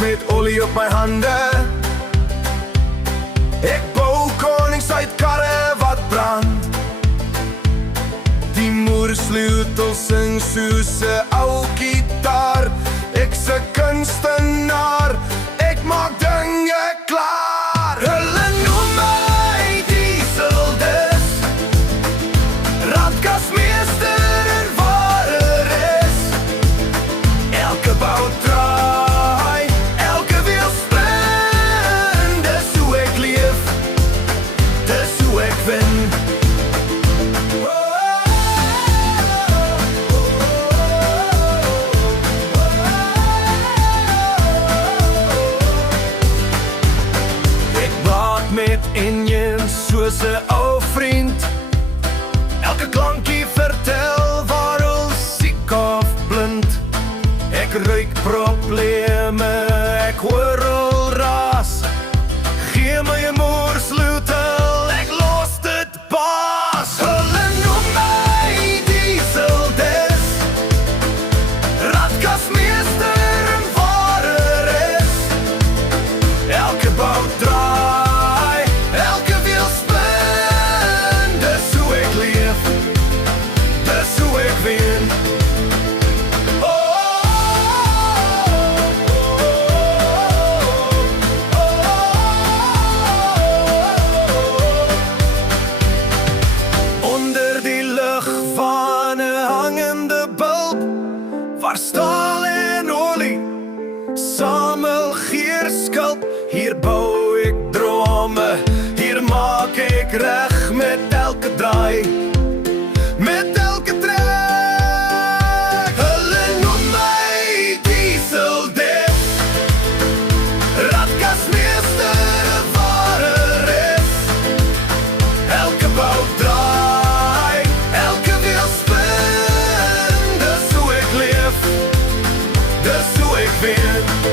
met olie op my hande. Ek bou konings uit karre wat brand. Die moersleutel sing soos 'n ou gitaar. Ek's 'n kunstenaar, ek maak dinge klaar. Hulle noem my dieseldis, radkasmeester en waar is. Elke bout draai, elke wiel spin. Dis hoe ek leef, dis hoe ek wen. Met engines soos 'n ou vriend. Elke klankie vertel waar ons siek of blind. Ek ruik probleme, ek hoor al ras. Gee my 'n moersleutel, ek los dit pas. Hulle noem my dieseldis, radkasmeester en waar is. Elke bout draai, elke wiel spin. Dis hoe ek leef, dis hoe ek wen. Onder die lig van 'n hangende bulb, waar staal en olie samel geerskulp. Hier bou ek drome, hier maak ek reg met elke draai, met elke trek. Hulle noem my dieseldis, radkasmeester waar is. Elke bout draai, elke wiel spin. Dis hoe ek leef, dis hoe ek wen.